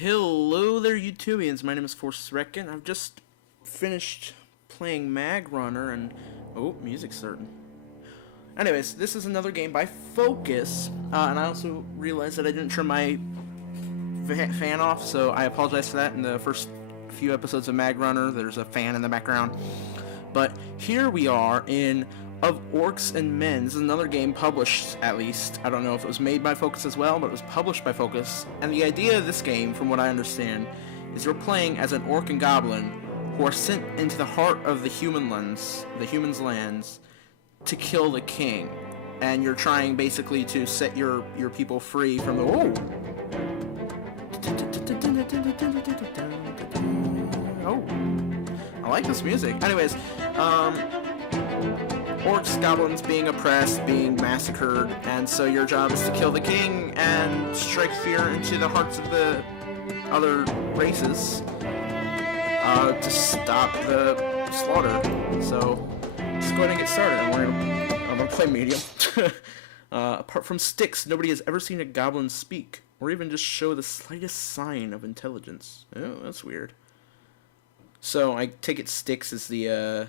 Hello there, YouTubians. My name is Force Reckon. I've just finished playing Mag Runner, and oh, music's starting. Anyways, this is another game by Focus, and I also realized that I didn't turn my fan off, so I apologize for that. In the first few episodes of Mag Runner, there's a fan in the background. But here we are in of Orcs and Men. This is another game published, at least. I don't know if it was made by Focus as well, but it was published by Focus. And the idea of this game, from what I understand, is you're playing as an orc and goblin who are sent into the heart of the humans' lands, to kill the king. And you're trying basically to set your people free from the... Oh! Oh. I like this music. Anyways, orcs, goblins being oppressed, being massacred, and so your job is to kill the king and strike fear into the hearts of the other races to stop the slaughter. So, just go ahead and get started. I'm gonna play medium. Apart from Styx, nobody has ever seen a goblin speak, or even just show the slightest sign of intelligence. Oh, that's weird. So, I take it Styx is the,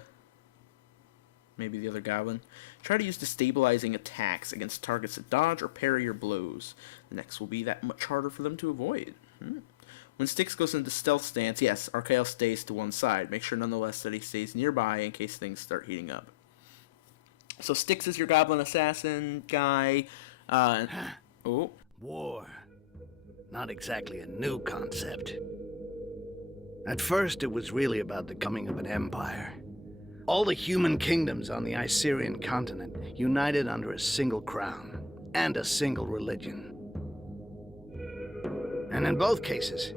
maybe the other goblin. Try to use destabilizing attacks against targets that dodge or parry your blows. The next will be that much harder for them to avoid. When Styx goes into stealth stance, yes, Archael stays to one side. Make sure nonetheless that he stays nearby in case things start heating up. So Styx is your goblin assassin guy. Oh. War. Not exactly a new concept. At first, it was really about the coming of an empire. All the human kingdoms on the Icerian continent united under a single crown and a single religion. And in both cases,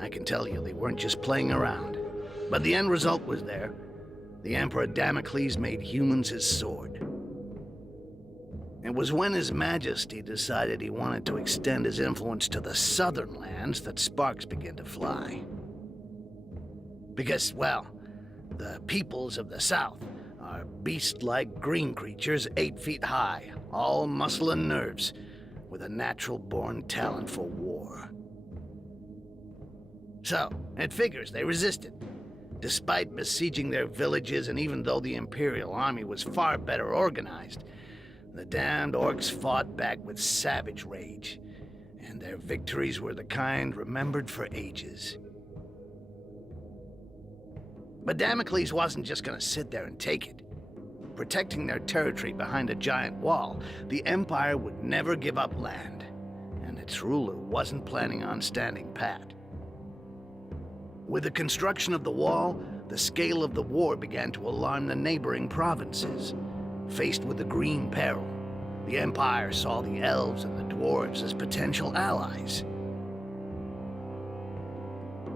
I can tell you they weren't just playing around. But the end result was there. The Emperor Damocles made humans his sword. It was when His Majesty decided he wanted to extend his influence to the southern lands that sparks began to fly. Because, well, the peoples of the South are beast-like green creatures 8 feet high, all muscle and nerves, with a natural-born talent for war. So, it figures they resisted. Despite besieging their villages, and even though the Imperial army was far better organized, the damned orcs fought back with savage rage, and their victories were the kind remembered for ages. But Damocles wasn't just gonna sit there and take it. Protecting their territory behind a giant wall, the Empire would never give up land, and its ruler wasn't planning on standing pat. With the construction of the wall, the scale of the war began to alarm the neighboring provinces. Faced with the Green Peril, the Empire saw the elves and the dwarves as potential allies.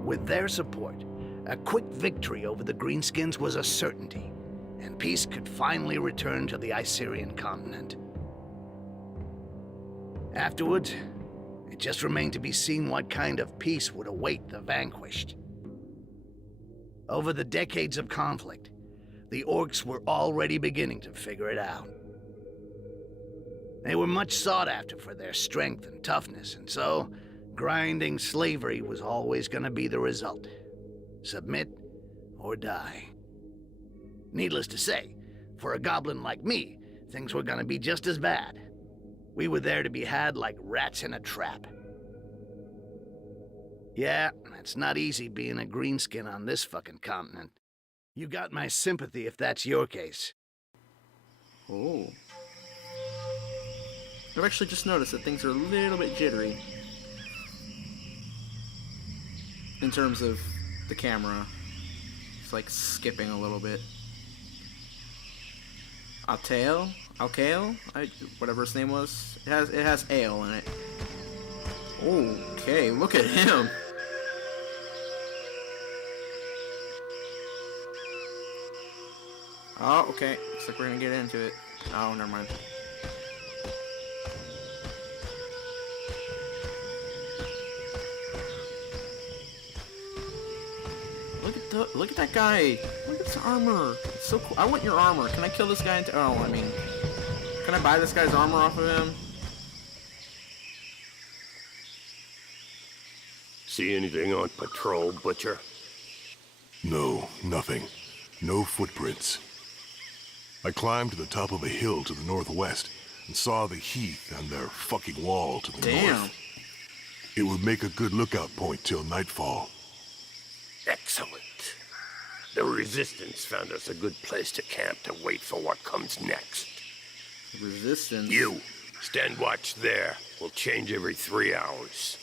With their support, a quick victory over the Greenskins was a certainty, and peace could finally return to the Icerian continent. Afterwards, it just remained to be seen what kind of peace would await the vanquished. Over the decades of conflict, the orcs were already beginning to figure it out. They were much sought after for their strength and toughness, and so grinding slavery was always going to be the result. Submit or die. Needless to say, for a goblin like me, things were gonna be just as bad. We were there to be had like rats in a trap. Yeah, it's not easy being a greenskin on this fucking continent. You got my sympathy if that's your case. Oh. I've actually just noticed that things are a little bit jittery. In terms of the camera. It's like skipping a little bit. Altail? Whatever his name was. It has ale in it. Okay, look at him. Oh, okay. Looks like we're gonna get into it. Oh, never mind. Look at that guy. Look at his armor. It's so cool. I want your armor. Can I kill this guy? Oh, I mean, can I buy this guy's armor off of him? See anything on patrol, Butcher? No, nothing. No footprints. I climbed to the top of a hill to the northwest and saw the heath and their fucking wall to the north. It would make a good lookout point till nightfall. Excellent. The Resistance found us a good place to camp to wait for what comes next. Resistance? You, stand watch there. We'll change every 3 hours.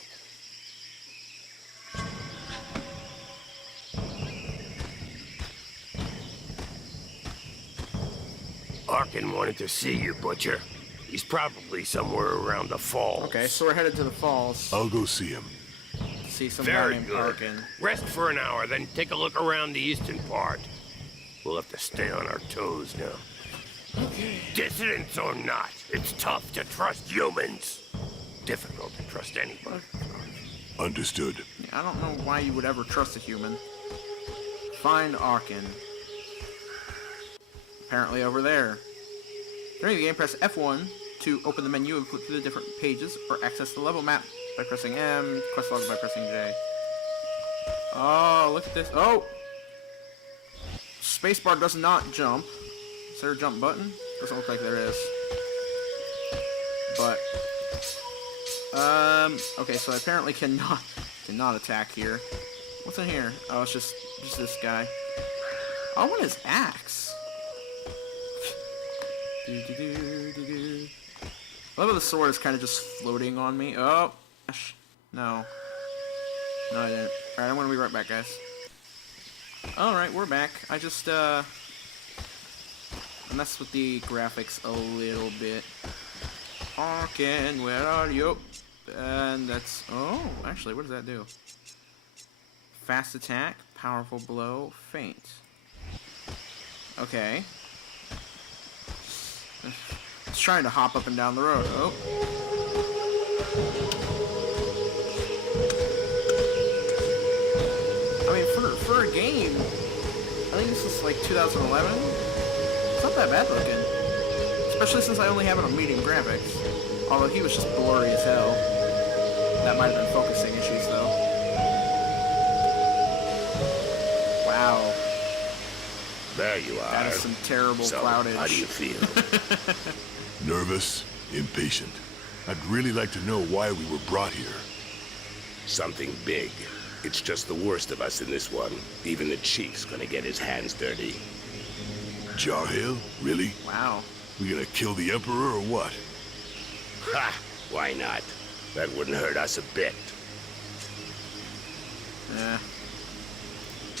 Arkin wanted to see you, Butcher. He's probably somewhere around the falls. Okay, so we're headed to the falls. I'll go see him. See some guy Very named good. Arkin. Rest for an hour, then take a look around the eastern part. We'll have to stay on our toes now. Okay. Dissidents or not, it's tough to trust humans. Difficult to trust anybody. Understood. I don't know why you would ever trust a human. Find Arkin. Apparently over there. During the game, press F1 to open the menu and flip through the different pages, or access the level map by pressing M, quest log by pressing J. Oh, look at this. Oh! Spacebar does not jump. Is there a jump button? Doesn't look like there is. But, okay, so I apparently cannot attack here. What's in here? Oh, it's just this guy. Oh, I want his axe. I love how the sword is kind of just floating on me. Oh, gosh. No. No, I didn't. Alright, I'm gonna be right back, guys. Alright, we're back. I just, messed with the graphics a little bit. Arkin, where are you? And that's... Oh, actually, what does that do? Fast attack, powerful blow, feint. Okay. It's trying to hop up and down the road. Oh. I mean, for a game, I think this is like 2011. It's not that bad looking. Especially since I only have it on medium graphics. Although he was just blurry as hell. That might have been focusing issues though. Wow. There you are. That is some terrible So, cloudage. how do you feel? Nervous, impatient. I'd really like to know why we were brought here. Something big. It's just the worst of us in this one. Even the chief's gonna get his hands dirty. Jarhill? Really? Wow. We gonna kill the Emperor or what? Ha! Why not? That wouldn't hurt us a bit.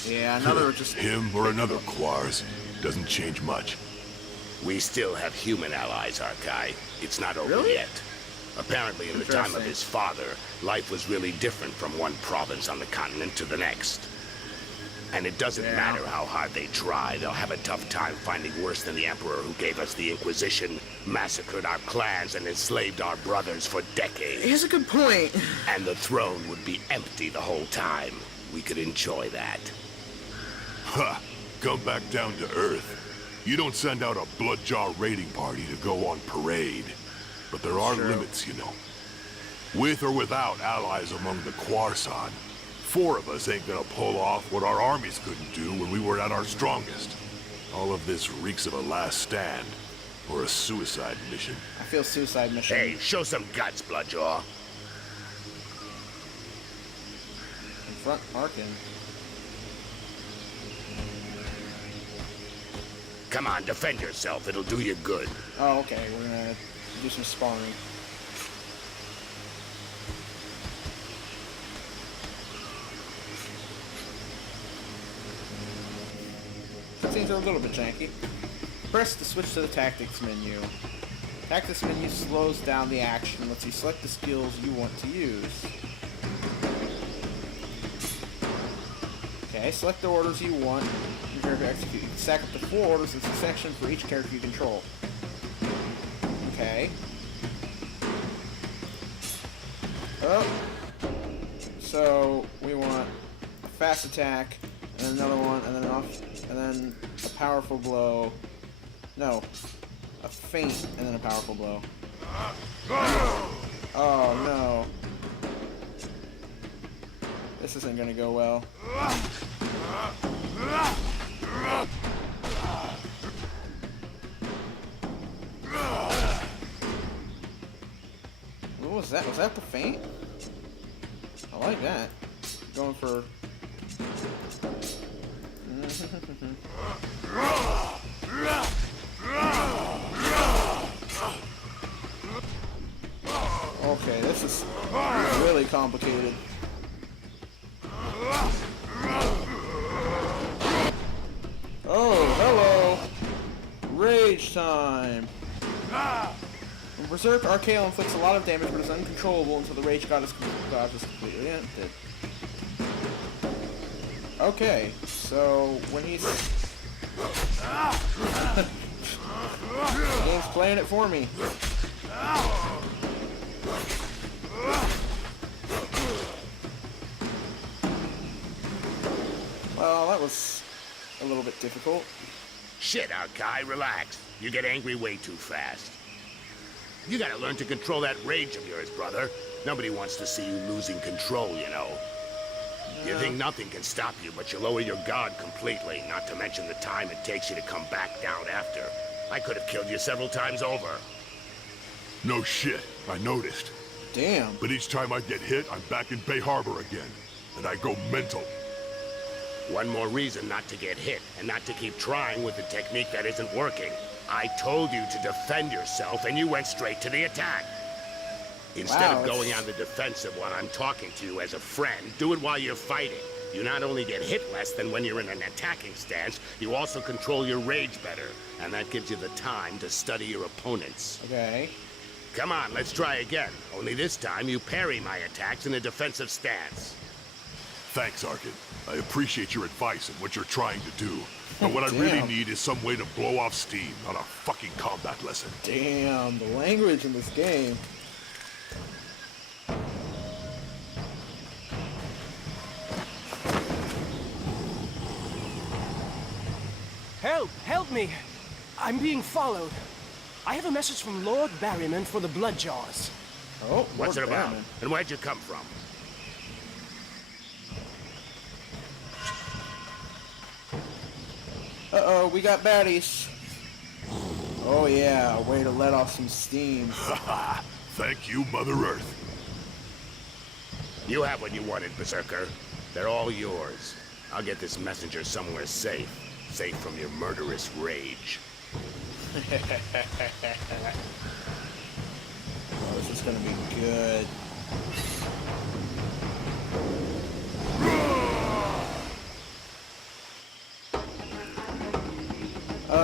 Yeah, another just... Him or another Quars. Doesn't change much. We still have human allies, Arkai. It's not over Really? yet. Apparently, in the time of Interesting. his father, life was really different from one province on the continent to the next. And it doesn't Yeah. matter how hard they try, they'll have a tough time finding worse than the Emperor who gave us the Inquisition, massacred our clans, and enslaved our brothers for decades. He has a good point. And the throne would be empty the whole time. We could enjoy that. Ha! Come back down to Earth. You don't send out a Bloodjaw raiding party to go on parade. But there are True. limits, you know. With or without allies among the Quarsan, 4 of us ain't gonna pull off what our armies couldn't do when we were at our strongest. All of this reeks of a last stand, or a suicide mission. I feel suicide mission. Hey, show some guts, Bloodjaw. Confront Arkin. Come on, defend yourself. It'll do you good. Oh, okay. We're gonna do some sparring. Seems a little bit janky. Press to switch to the tactics menu. Tactics menu slows down the action and lets you select the skills you want to use. Okay, select the orders you want and prepare to execute. You can stack up to 4 orders in succession for each character you control. Okay. Oh. So we want a fast attack, and then another one, and then and then a powerful blow. No, a feint, and then a powerful blow. Oh no. This isn't gonna go well. What was that? Was that the feint? I like that. Going for... Okay, this is really complicated. Oh, hello! Rage time! When Berserk, Archaeo inflicts a lot of damage but is uncontrollable until the Rage Goddess is completely ended. Okay, so when he's... The game's playing it for me. Well, that was a little bit difficult. Shit, Arkai, relax. You get angry way too fast. You gotta learn to control that rage of yours, brother. Nobody wants to see you losing control, you know. You think nothing can stop you, but you lower your guard completely, not to mention the time it takes you to come back down after. I could have killed you several times over. No shit, I noticed. Damn. But each time I get hit, I'm back in Bay Harbor again. And I go mental. One more reason not to get hit, and not to keep trying with the technique that isn't working. I told you to defend yourself, and you went straight to the attack. Instead of going on the defensive while I'm talking to you as a friend, do it while you're fighting. You not only get hit less than when you're in an attacking stance, you also control your rage better, and that gives you the time to study your opponents. Okay. Come on, let's try again. Only this time you parry my attacks in a defensive stance. Thanks, Arkin. I appreciate your advice and what you're trying to do. But what I really need is some way to blow off steam, not a fucking combat lesson. Damn, the language in this game. Help! Help me! I'm being followed. I have a message from Lord Barryman for the Bloodjaws. Oh, what's it about? Barryman. And where'd you come from? Uh-oh, we got baddies. Oh yeah, a way to let off some steam. Thank you, Mother Earth. You have what you wanted, Berserker. They're all yours. I'll get this messenger somewhere safe. Safe from your murderous rage. Oh, this is gonna be good.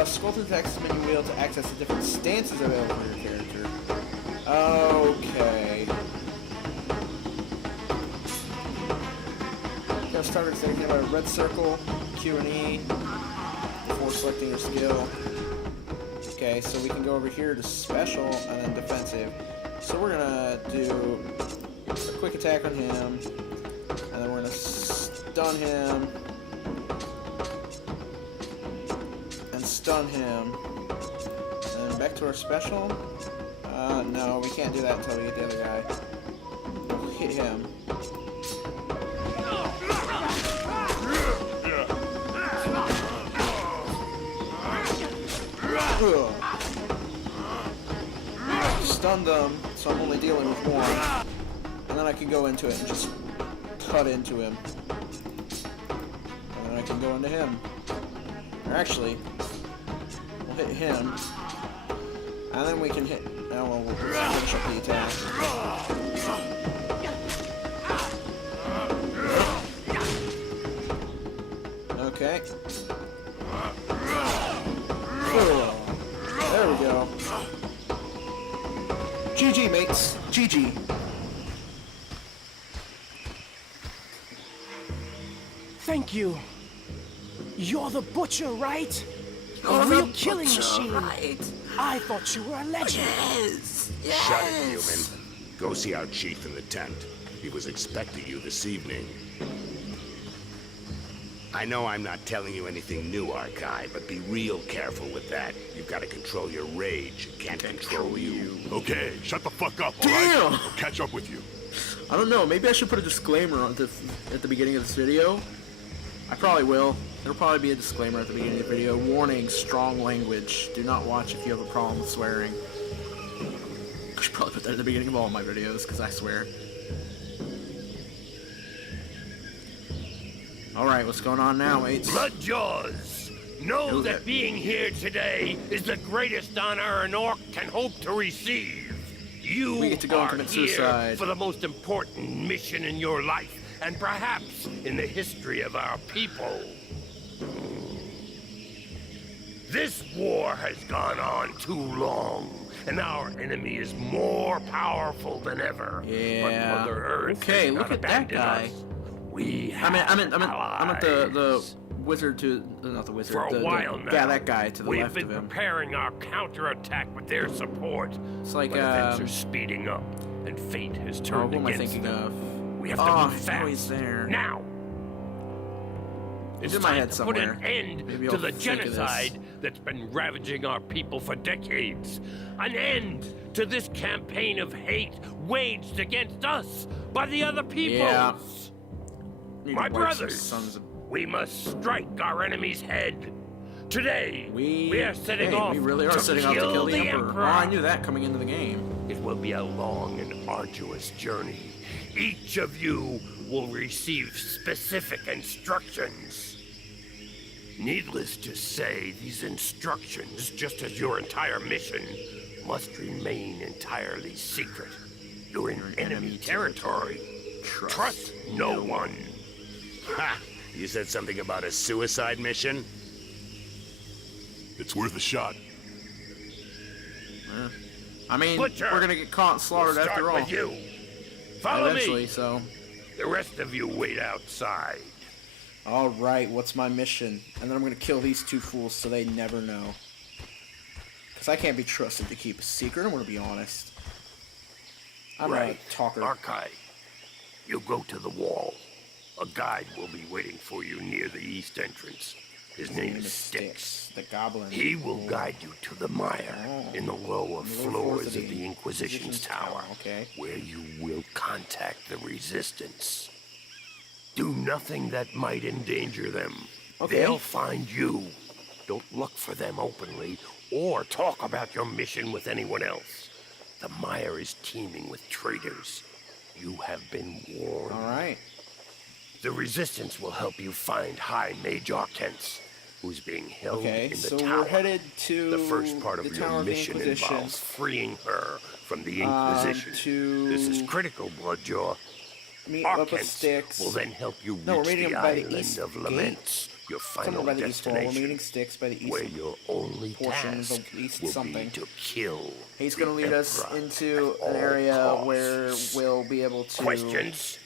Scroll through the text menu wheel to access the different stances available for your character. Okay. Got started selecting by a red circle, Q and E, before selecting your skill. Okay, so we can go over here to special and then defensive. So we're gonna do a quick attack on him, and then we're gonna stun him. Stun him. And then back to our special. No, we can't do that until we get the other guy. We'll hit him. Stun them, so I'm only dealing with one. And then I can go into it and just cut into him. And then I can go into him. Or actually, hit him, and then we can hit. Now we'll finish up the attack. Okay. There we go. GG, mates. GG. Thank you. You're the butcher, right? A real killing machine. Right. I thought you were a legend. Yes. Shut it, human. Go see our chief in the tent. He was expecting you this evening. I know I'm not telling you anything new, Arkai, but be real careful with that. You've got to control your rage. It can't control you. Okay, shut the fuck up, alright? I'll catch up with you. I don't know. Maybe I should put a disclaimer on at the beginning of this video. I probably will. There'll probably be a disclaimer at the beginning of the video. Warning, strong language. Do not watch if you have a problem with swearing. I should probably put that at the beginning of all my videos, because I swear. Alright, what's going on now, mates? Bloodjaws! Know that being here today is the greatest honor an orc can hope to receive. You We get to go and are commit here suicide. for the most important mission in your life, and perhaps in the history of our people. This war has gone on too long, and our enemy is more powerful than ever. Yeah. But Mother Earth Okay, has look not at that abandoned guy. us. We I have meant the allies. wizard to not the wizard. For a while now, Yeah, that guy to the we've left been of him. preparing our counterattack with their support. It's like But events are speeding up, and fate has oh, turned who am I against thinking them. of? We have to Oh, move I fast. know he's there. Now. He's It's in my time head to put somewhere. an end Maybe to I'll the think of this. genocide that's been ravaging our people for decades. An end to this campaign of hate waged against us by the other peoples. Yeah. Need to My wipe some brothers, sons of... we must strike our enemy's head. Today, we are setting hey, off we really are to setting off to kill the Emperor. Emperor. Oh, I knew that coming into the game. It will be a long and arduous journey. Each of you will receive specific instructions. Needless to say, these instructions, just as your entire mission, must remain entirely secret. You're in enemy territory. Trust no one. Ha! You said something about a suicide mission? It's worth a shot. I mean, Butcher, we're gonna get caught and slaughtered We'll start after all. with you. Follow Eventually, me. so... The rest of you wait outside. Alright, what's my mission? And then I'm gonna kill these two fools so they never know. Because I can't be trusted to keep a secret, I'm gonna be honest. I'm Right. a talker. Arkai, you go to the wall. A guide will be waiting for you near the east entrance. His name is Styx. The goblin. He will guide you to the mire in the lower In the lower floors of the Inquisition's tower, Okay. where you will contact the Resistance. Do nothing that might endanger them. Okay. They'll find you. Don't look for them openly or talk about your mission with anyone else. The mire is teeming with traitors. You have been warned. Alright. The Resistance will help you find High Mage Arkens, who's being held Okay, in the so tower. we're headed to The first part of the your Tower of the mission Inquisition. involves freeing her from the Inquisition. to This is critical, Bloodjaw. meet up with Arkens Styx. will then help you No, we're reach meeting the him by the island East of Gate. Laments, your final Somewhere by the east wall. We're destination, meeting Styx by the east. where your only portion of task the east will something. be to kill He's the going to lead us Emperor into at an all area costs. where we'll be able to... Questions?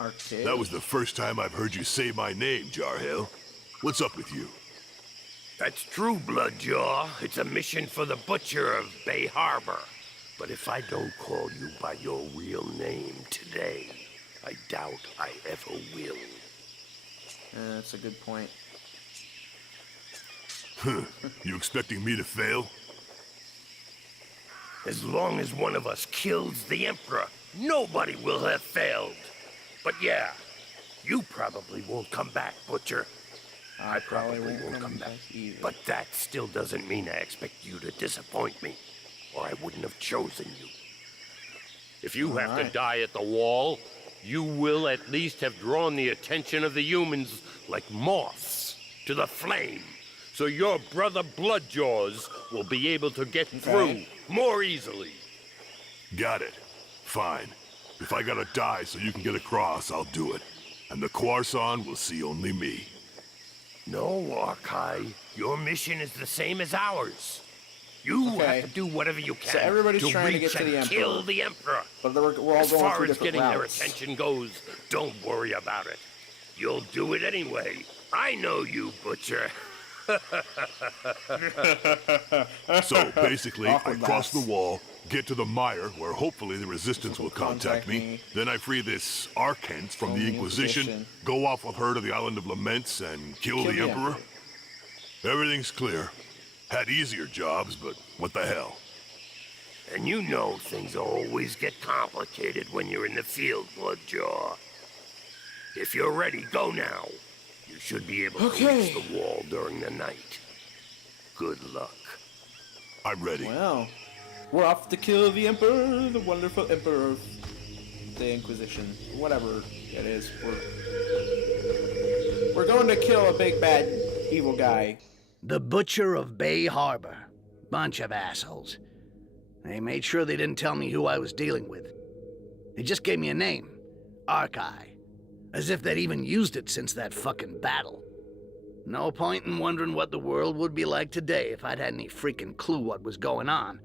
Arcade. That was the first time I've heard you say my name, Jarhill. What's up with you? That's true, Bloodjaw. It's a mission for the Butcher of Bay Harbor. But if I don't call you by your real name today, I doubt I ever will. That's a good point. You expecting me to fail? As long as one of us kills the Emperor, nobody will have failed. But yeah, you probably won't come back, Butcher. I probably won't come back either. But that still doesn't mean I expect you to disappoint me, or I wouldn't have chosen you. If you have to right. die at the wall, you will at least have drawn the attention of the humans like moths to the flame. So your brother Bloodjaws will be able to get through more easily. Got it. Fine. If I gotta die so you can get across, I'll do it. And the Quarson will see only me. No, Arkai. Your mission is the same as ours. You Okay. have to do whatever you can So everybody's to trying to reach get to and the Emperor. kill the Emperor. But we're all As going far through as different getting their routes. attention goes, don't worry about it. You'll do it anyway. I know you, Butcher. So basically, I Awkward cross the laughs. wall, get to the mire, where hopefully the Resistance will contact me. Then I free this Arkens from the Inquisition, go off with her to the Island of Laments, and kill the Emperor. Everything's clear. Had easier jobs, but what the hell? And you know things always get complicated when you're in the field, Bloodjaw. If you're ready, go now. You should be able to reach the wall during the night. Good luck. I'm ready. Well, we're off to kill the Emperor, the wonderful Emperor of the Inquisition. Whatever it is. We're going to kill a big bad evil guy. The Butcher of Bay Harbor. Bunch of assholes. They made sure they didn't tell me who I was dealing with. They just gave me a name. Arkai. As if they'd even used it since that fucking battle. No point in wondering what the world would be like today if I'd had any freaking clue what was going on.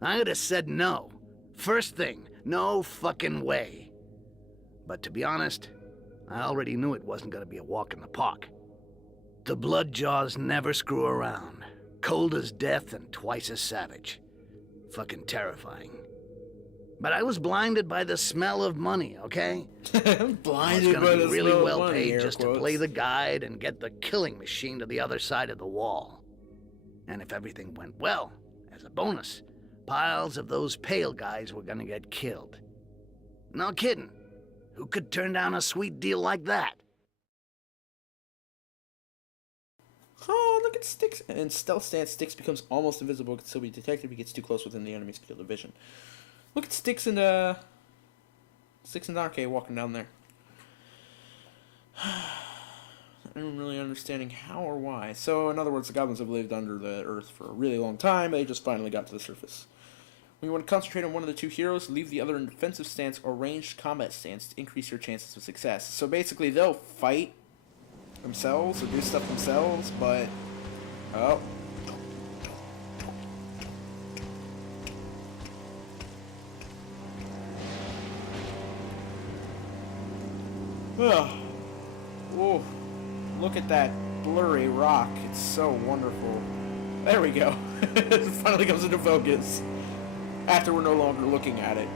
I would have said no. First thing, no fucking way. But to be honest, I already knew it wasn't gonna be a walk in the park. The Bloodjaws never screw around. Cold as death and twice as savage. Fucking terrifying. But I was blinded by the smell of money, okay? Blinded I was gonna be really well paid money, just to play the guide and get the killing machine to the other side of the wall. And if everything went well, as a bonus, piles of those pale guys were gonna get killed. No kidding. Who could turn down a sweet deal like that? Oh, look at Styx. In stealth stance, Styx becomes almost invisible, can still be detected if he gets too close within the enemy's field of vision. Look at Styx and Arcade walking down there. I don't really understanding how or why. So, in other words, the goblins have lived under the earth for a really long time. They just finally got to the surface. When you want to concentrate on one of the two heroes, leave the other in defensive stance or ranged combat stance to increase your chances of success. So basically, they'll fight themselves or do stuff themselves, but... Oh. Ugh. Oh, look at that blurry rock. It's so wonderful. There we go. It finally comes into focus. After we're no longer looking at it.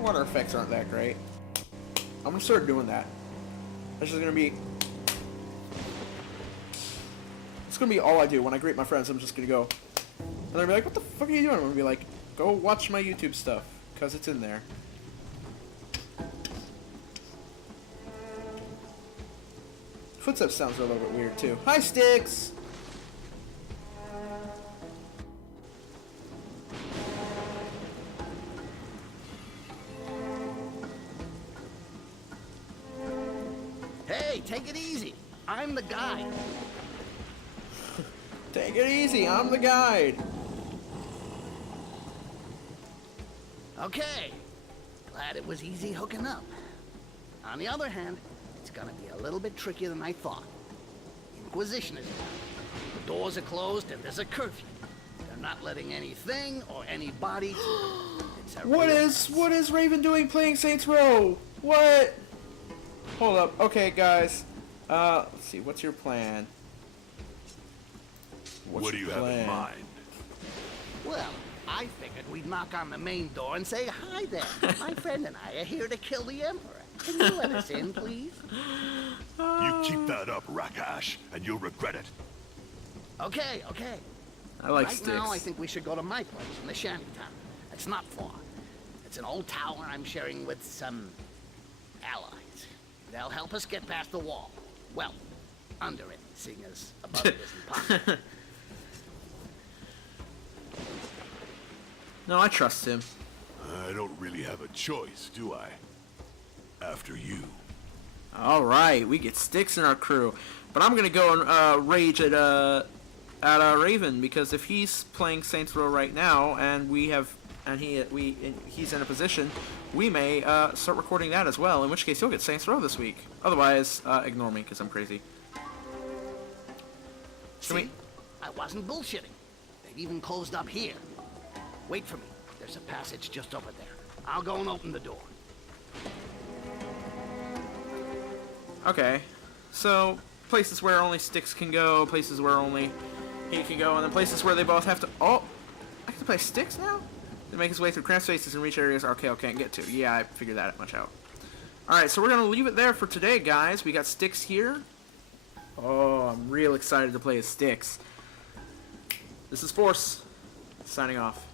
Water effects aren't that great. I'm gonna start doing that. This is gonna be... It's gonna be all I do. When I greet my friends, I'm just gonna go... And they'll be like, what the fuck are you doing? I'm gonna be like, go watch my YouTube stuff. Because it's in there. Footsteps sounds a little bit weird, too. Hi, Styx! Hey, take it easy. I'm the guide. Take it easy, I'm the guide. Okay. Glad it was easy hooking up. On the other hand, it's gonna be a little bit trickier than I thought. Inquisition is down. The doors are closed and there's a curfew. They're not letting anything or anybody. What is Raven doing playing Saints Row? What? Hold up. Okay, guys. Let's see. What's your plan? What do you have in mind? Well, I figured we'd knock on the main door and say, hi there. My friend and I are here to kill the Emperor. Can you let us in, please? You keep that up, Rakash, and you'll regret it. Okay, okay. I like Right Styx. now, I think we should go to my place in the shantytown. It's not far. It's an old tower I'm sharing with some allies. They'll help us get past the wall. Well, under it, seeing as above it isn't possible. No, I trust him. I don't really have a choice, do I? After you. Alright, we get Styx in our crew. But I'm gonna go and rage at Raven, because if he's playing Saints Row right now and he's in a position, we may start recording that as well, in which case he'll get Saints Row this week. Otherwise, ignore me because I'm crazy. See? I wasn't bullshitting. They've even closed up here. Wait for me. There's a passage just over there. I'll go and open the door. Okay, so places where only Styx can go, places where only he can go, and then places where they both have to... Oh! I can play Styx now? To make his way through cramped spaces and reach areas RKO can't get to. Yeah, I figured that much out. Alright, so we're going to leave it there for today, guys. We got Styx here. Oh, I'm real excited to play as Styx. This is Force, signing off.